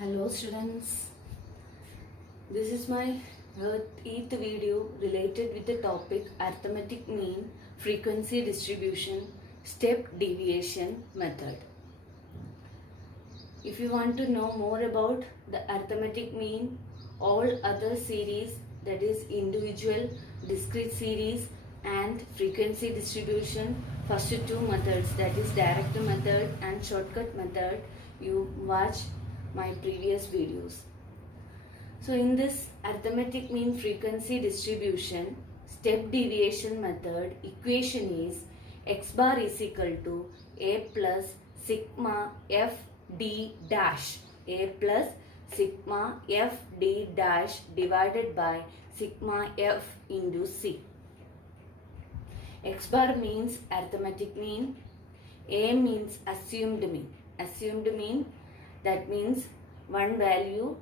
Hello students, this is my 8th video related with the topic arithmetic mean, frequency distribution, step deviation method. If you want to know more about the arithmetic mean, all other series, that is individual, discrete series and frequency distribution, first two methods, that is direct method and shortcut method, you watch my previous videos. So in this arithmetic mean frequency distribution step deviation method, equation is x bar is equal to a plus sigma f d dash, a plus sigma f d dash divided by sigma f into c. X bar means arithmetic mean, a means assumed mean. Assumed mean, that means one value,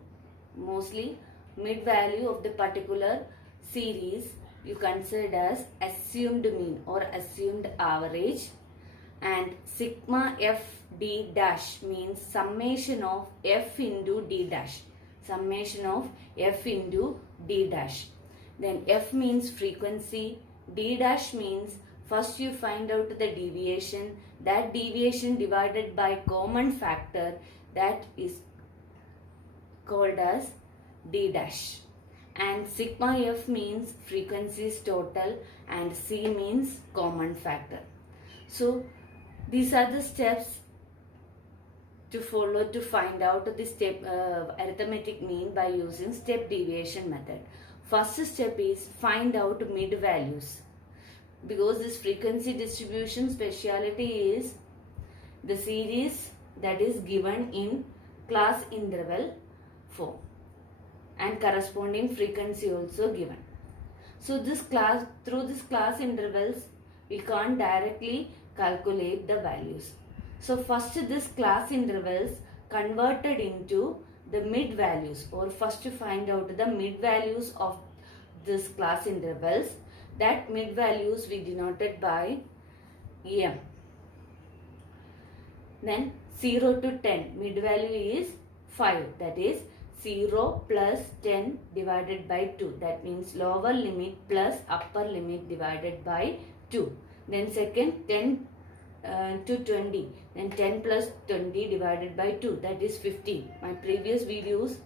mostly mid value of the particular series you consider as assumed mean or assumed average, and sigma f d dash means summation of f into d dash, summation of f into d dash. Then f means frequency, d dash means first you find out the deviation, that deviation divided by common factor, that is called as d dash. And sigma f means frequencies total and c means common factor. So these are the steps to follow to find out the step arithmetic mean by using step deviation method. First step is find out mid values, because this frequency distribution speciality is the series that is given in class interval form and corresponding frequency also given. So this class, through this class intervals, we can't directly calculate the values. So first this class intervals converted into the mid values, or first to find out the mid values of this class intervals. That mid values we denoted by m. Then 0 to 10, mid value is 5, that is 0 plus 10 divided by 2, that means lower limit plus upper limit divided by 2. Then second 10 to 20, then 10 plus 20 divided by 2, that is 15. My previous videos,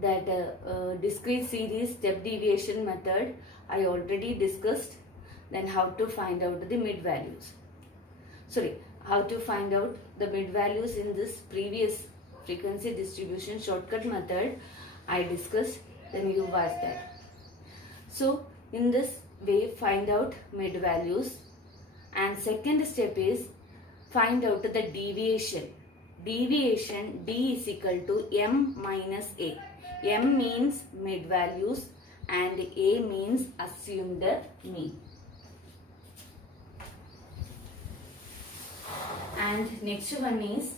that discrete series step deviation method I already discussed. Then how to find out the mid values. How to find out the mid values in this previous frequency distribution shortcut method I discussed, then you watch that. So in this way find out mid values, and second step is find out the deviation. Deviation d is equal to m minus a. M means mid values and a means assumed mean. And next one is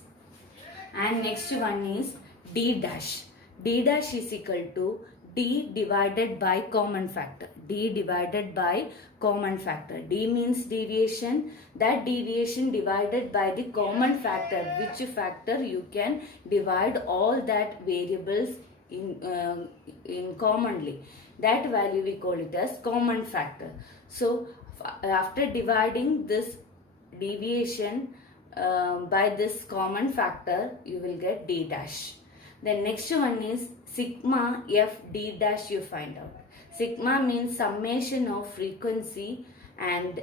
d dash. D dash is equal to d divided by common factor. D divided by common factor. D means deviation. That deviation divided by the common factor. Which factor you can divide all that variables in commonly. That value we call it as common factor. So after dividing this deviation by this common factor, you will get d dash. Then next one is sigma f d dash you find out. Sigma means summation of frequency and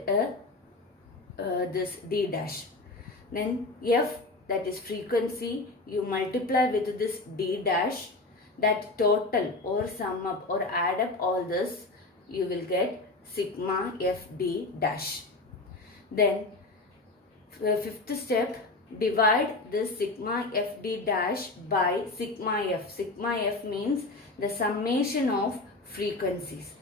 this d dash. Then f, that is frequency, you multiply with this d dash, that total or sum up or add up all this, you will get sigma f d dash. Then fifth step, divide this sigma f d dash by sigma f. Sigma f means the summation of frequencies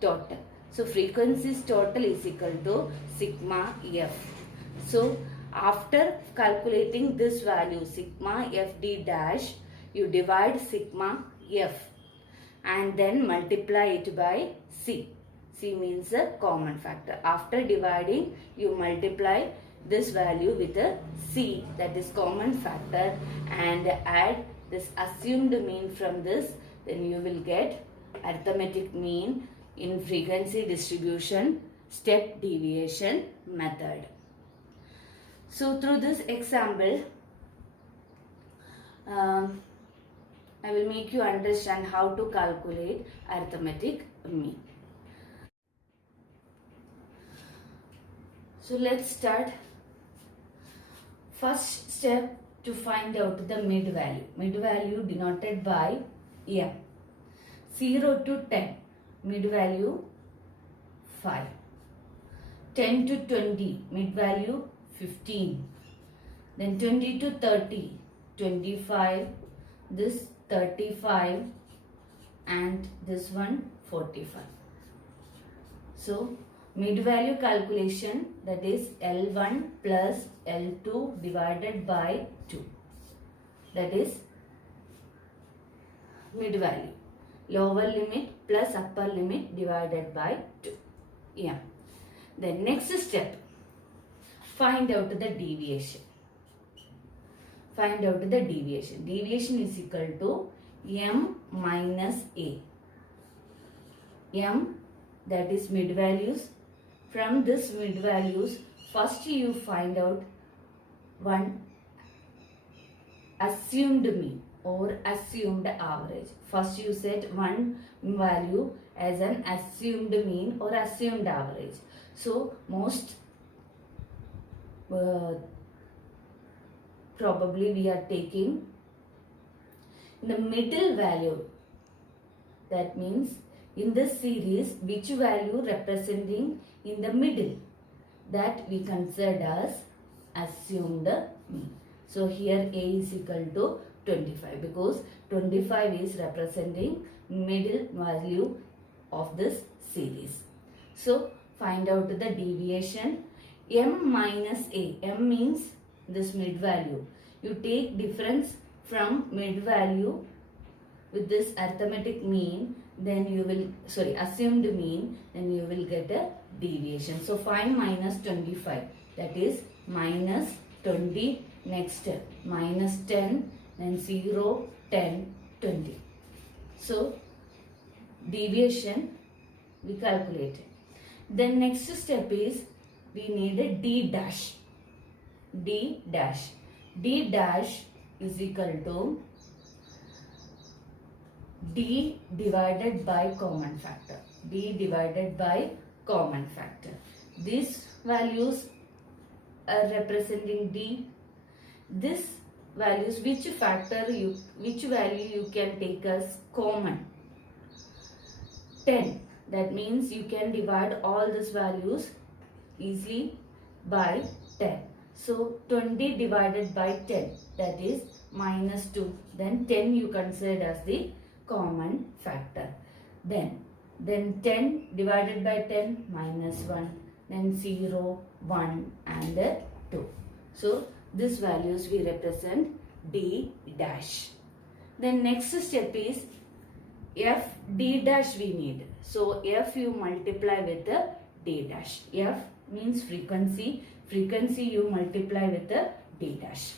total. So frequencies total is equal to sigma f. So after calculating this value sigma f d dash, you divide sigma f and then multiply it by c. C means a common factor. After dividing, you multiply this value with a c, that is common factor, and add this assumed mean from this, then you will get arithmetic mean in frequency distribution step deviation method. So through this example, I will make you understand how to calculate arithmetic mean. So let's start. First step, to find out the mid value. Mid value denoted by M. 0 to 10. Mid value 5. 10 to 20. Mid value 15. Then 20 to 30. 25. This 35. And this one 45. So mid value calculation, that is L1 plus L2 divided by 2. That is mid value. Lower limit plus upper limit divided by 2. Yeah. Then next step, find out the deviation. Find out the deviation. Deviation is equal to M minus A. M, that is mid values. From this mid values, first you find out one assumed mean or assumed average. First you set one value as an assumed mean or assumed average. So most probably we are taking the middle value. That means in this series, which value representing in the middle, that we consider as assumed mean. So here A is equal to 25 because 25 is representing middle value of this series. So find out the deviation. M minus A. M means this mid value. You take difference from mid value with this arithmetic mean, then you will, assumed mean, then you will get a deviation. So find minus 25, that is minus 20, next step minus 10, then 0, 10, 20. So deviation we calculated. Then next step is we need a D dash. D dash. D dash is equal to D divided by common factor. D divided by common factor. These values are representing D. This values, which value you can take as common? 10. That means you can divide all these values easily by 10. So 20 divided by 10, that is minus 2. Then 10 you consider as the common factor. Then 10 divided by 10, minus 1. Then 0, 1 and 2. So these values we represent D dash. Then next step is F D dash we need. So F you multiply with the D dash. F means frequency. Frequency you multiply with the D dash.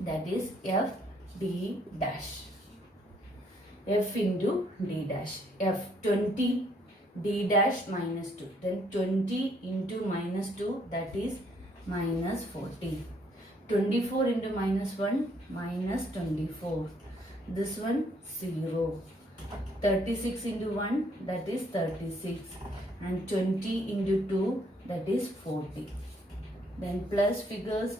That is F D dash. F into D dash. F 20 D dash minus 2. Then 20 into minus 2, that is minus 40. 24 into minus 1, minus 24. This one 0. 36 into 1, that is 36. And 20 into 2, that is 40. Then plus figures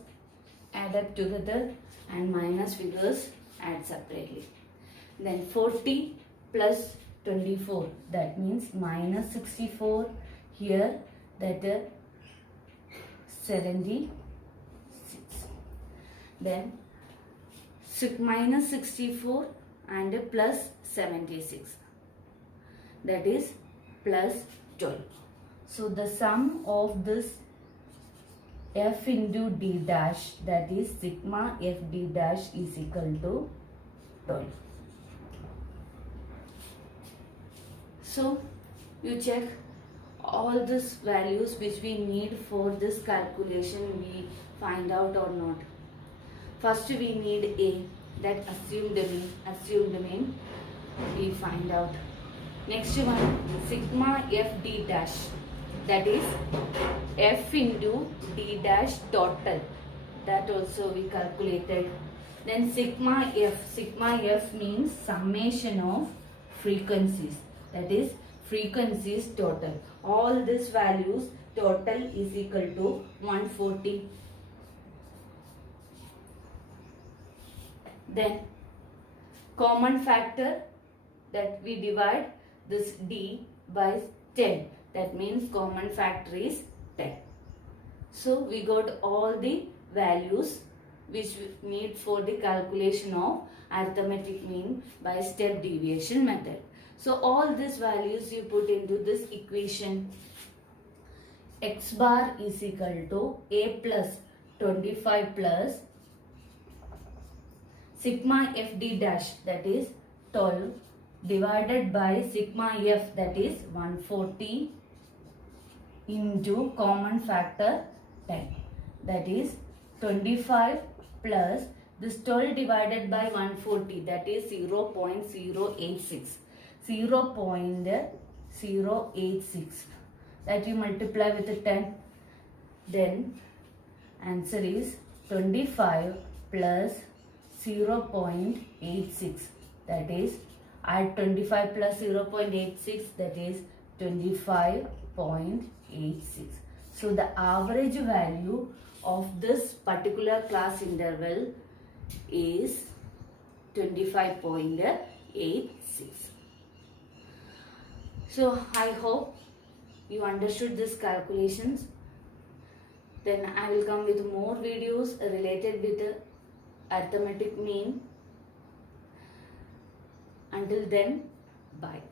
add up together and minus figures add separately. Then 40 plus 24, that means minus 64. Here that is 76. Then minus 64 and plus 76, that is plus 12. So the sum of this F into D dash, that is sigma F D dash, is equal to 12. So you check all these values which we need for this calculation, we find out or not. First we need A, that assumed mean we find out. Next one, sigma f d dash, that is f into d dash total, that also we calculated. Then sigma f means summation of frequencies, that is frequencies total. All these values total is equal to 140. Then common factor, that we divide this d by 10, that means common factor is 10. So we got all the values which we need for the calculation of arithmetic mean by step deviation method. So all these values you put into this equation. X bar is equal to a plus 25 plus sigma f d dash, that is 12, divided by sigma f, that is 140, into common factor 10, that is 25 plus this 12 divided by 140, that is 0.086. 0.086, that you multiply with the 10. Then answer is 25 plus 0.86, that is add 25 plus 0.86, that is 25.86. So the average value of this particular class interval is 25.86. So I hope you understood these calculations. Then I will come with more videos related with the arithmetic mean. Until then, bye.